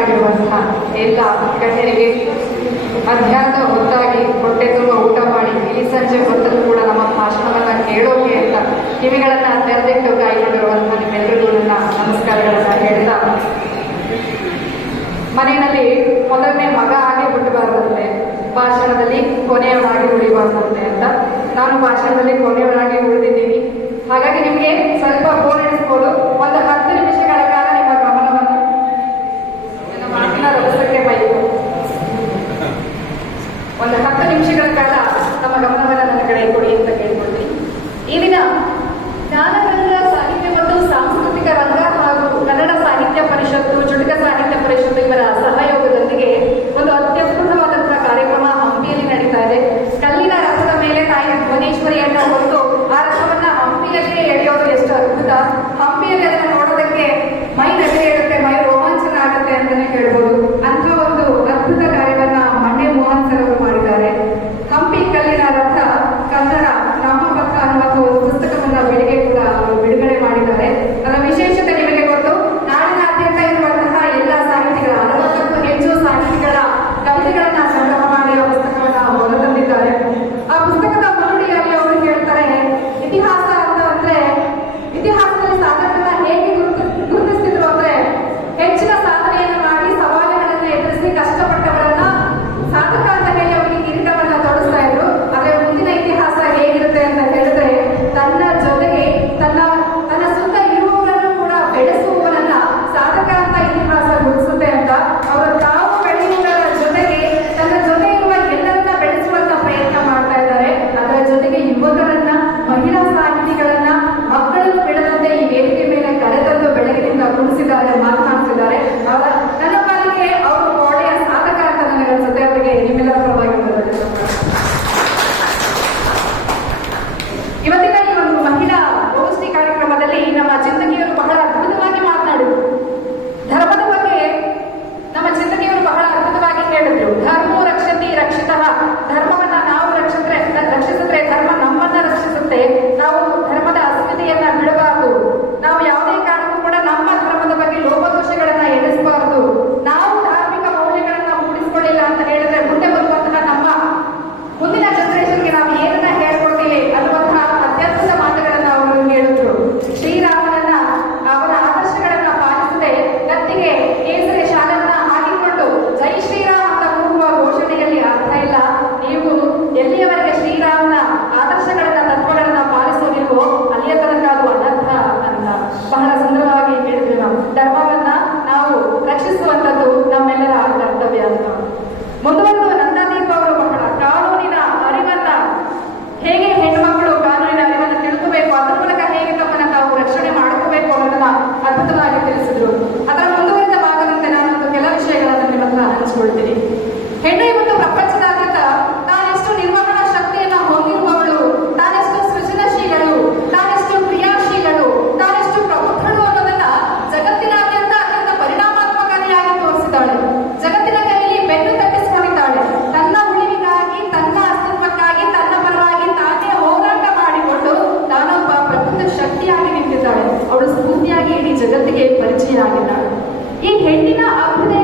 ಮಾಡಿರುವಂತಹ ಎಲ್ಲ ಗಣ್ಯರಿಗೆ ಮಧ್ಯಾಹ್ನ ಹೊತ್ತಾಗಿ ಹೊಟ್ಟೆ ತುಂಬ ಊಟ ಮಾಡಿ ಈ ಸಂಜೆ ಹೊತ್ತಲ್ಲೂ ಕೂಡ ನಮ್ಮ ಭಾಷಣವನ್ನ ಕೇಳೋಕೆ ಅಂತ ಕಿವಿಗಳನ್ನ ತೆರೆದಿಟ್ಟು ಕಾಯ್ಕೊಂಡಿರುವಂತಹ ನಿಮ್ಮೆಲ್ಲರಿಗೂ ನನ್ನ ನಮಸ್ಕಾರಗಳನ್ನ ಹೇಳ್ತಾ. ಮನೆಯಲ್ಲಿ ಮೊದಲನೇ ಮಗ ಆಗಿ ಹುಟ್ಟಬಾರದಂತೆ, ಭಾಷಣದಲ್ಲಿ ಕೊನೆಯವರಾಗಿ ಉಳಿಬಾರ್ದಂತೆ ಅಂತ ನಾನು ಭಾಷಣದಲ್ಲಿ ಕೊನೆಯವರಾಗಿ ಉಳಿದಿದ್ದೀನಿ. ಹಾಗಾಗಿ ನಿಮಗೆ ಸ್ವಲ್ಪ ಬೋರ್ ಹತ್ತು ನಿಮಿಷಗಳ ಕಾಲ ತಮ್ಮ ಗಮನವನ್ನು ನನ್ನ ಕಡೆ ಕೊಡಿ. जगत के परचय आगे हेटी अभ्युदय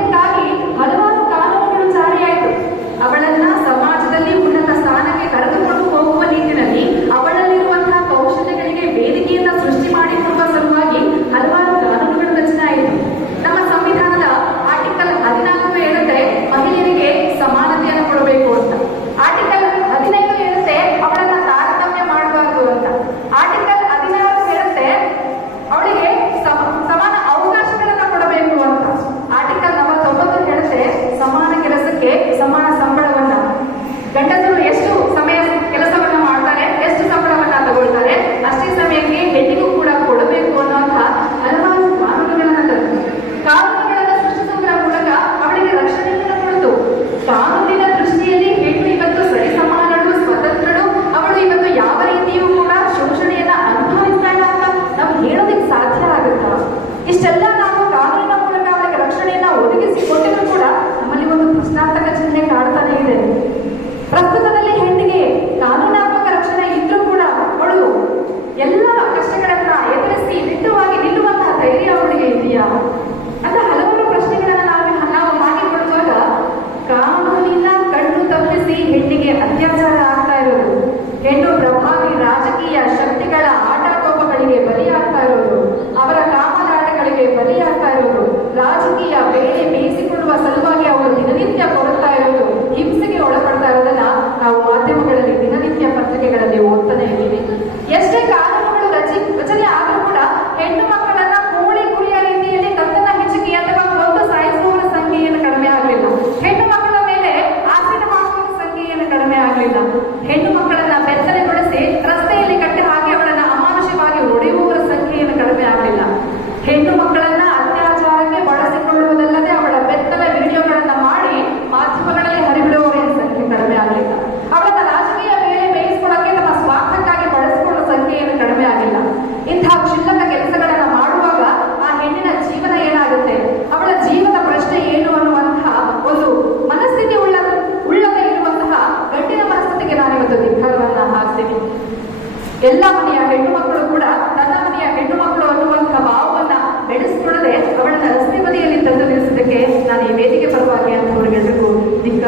ಸಲುವಾಗಿ ಅವರು ದಿನನಿತ್ಯ ಕೊಡುಗೆ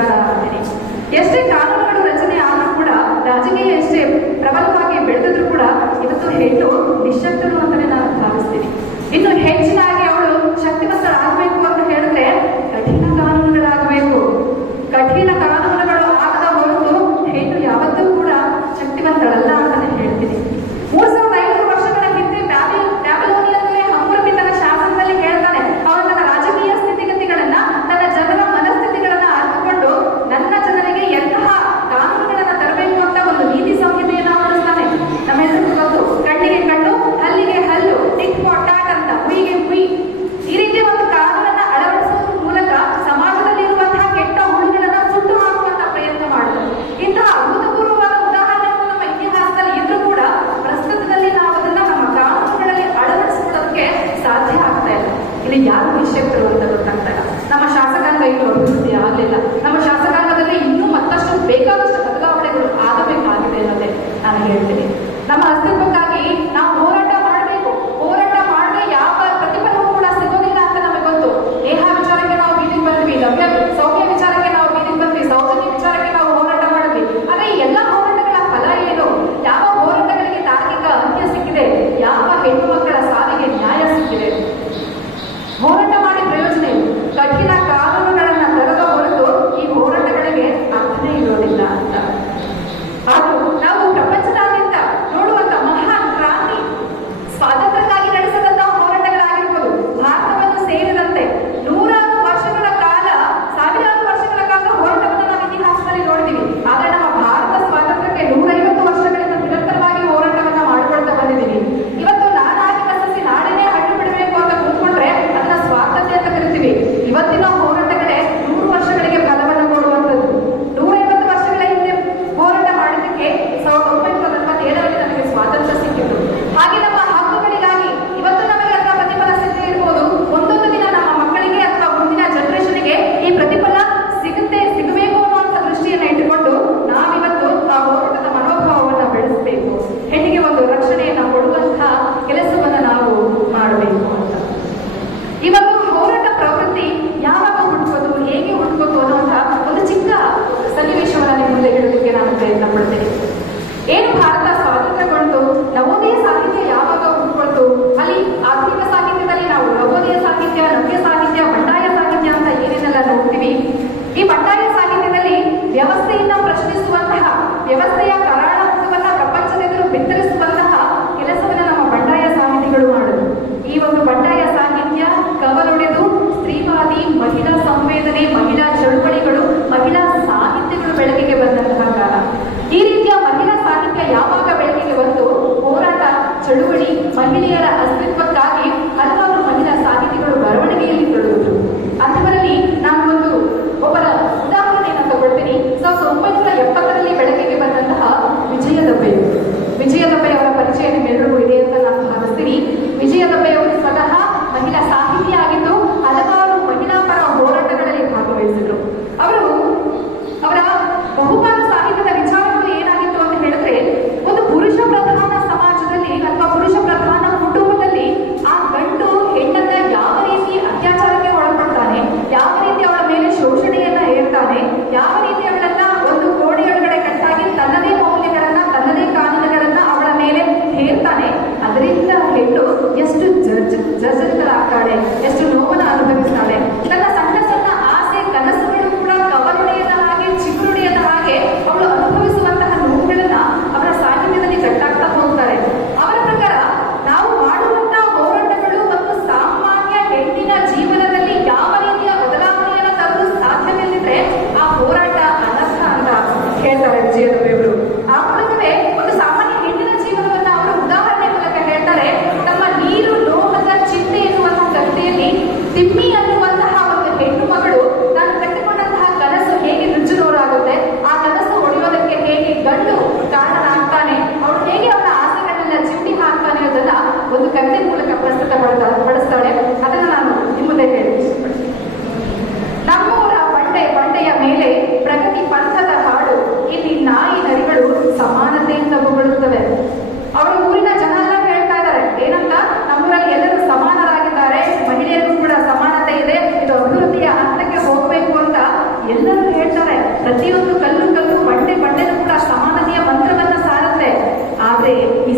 ವಿಚಾರ ಎಷ್ಟೇ ಕಾನೂನುಗಳು ರಚನೆ ಆದರೂ ಕೂಡ ರಾಜಕೀಯ ಎಷ್ಟೇ ಪ್ರಬಲವಾಗಿ ಬೆಳೆದಿದ್ರು ಕೂಡ ಇವತ್ತು ಹೆಣ್ಣು ನಿಶಕ್ತರು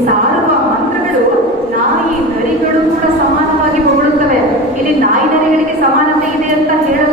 ಸಾರುವ ಮಂತ್ರಗಳು ನಾಯಿ ನರಿಗಳು ಕೂಡ ಸಮಾನವಾಗಿ ಹೊಗಳುತ್ತವೆ. ಇಲ್ಲಿ ನಾಯಿ ನರಿಗಳಿಗೆ ಸಮಾನತೆ ಇದೆ ಅಂತ ಹೇಳ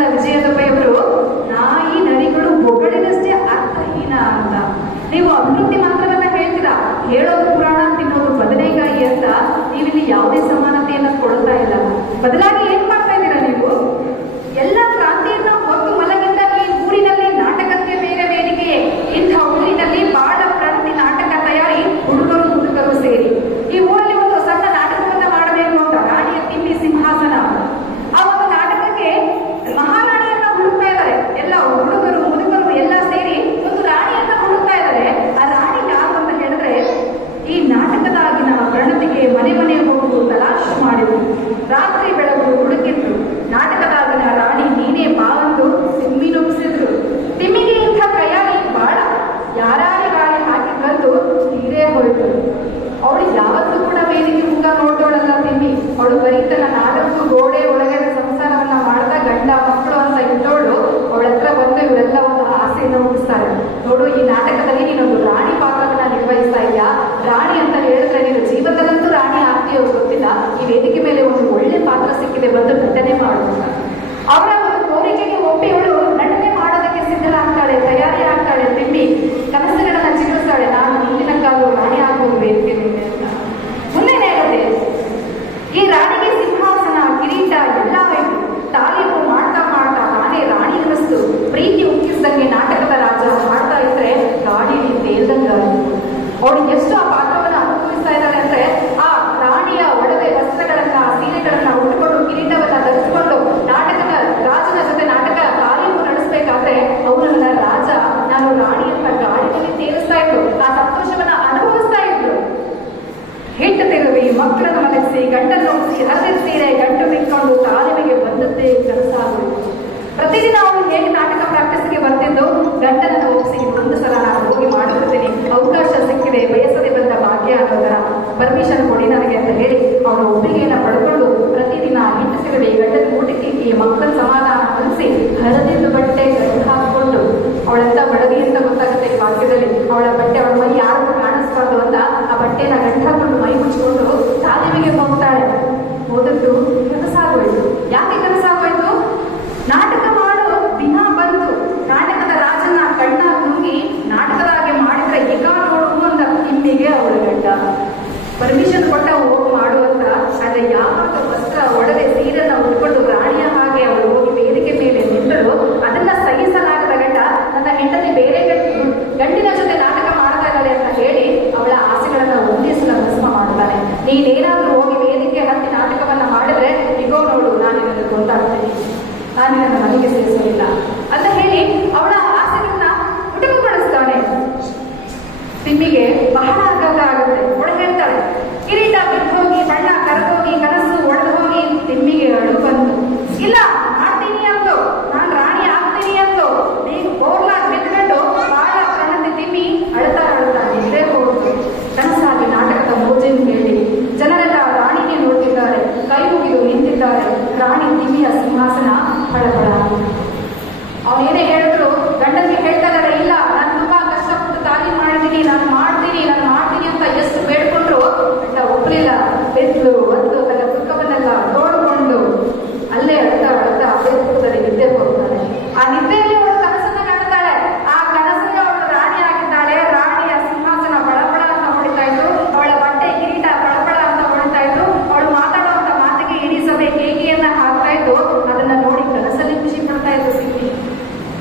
아니라는 아니겠습니다.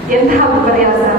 yang tahu perhiasan.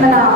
Manal.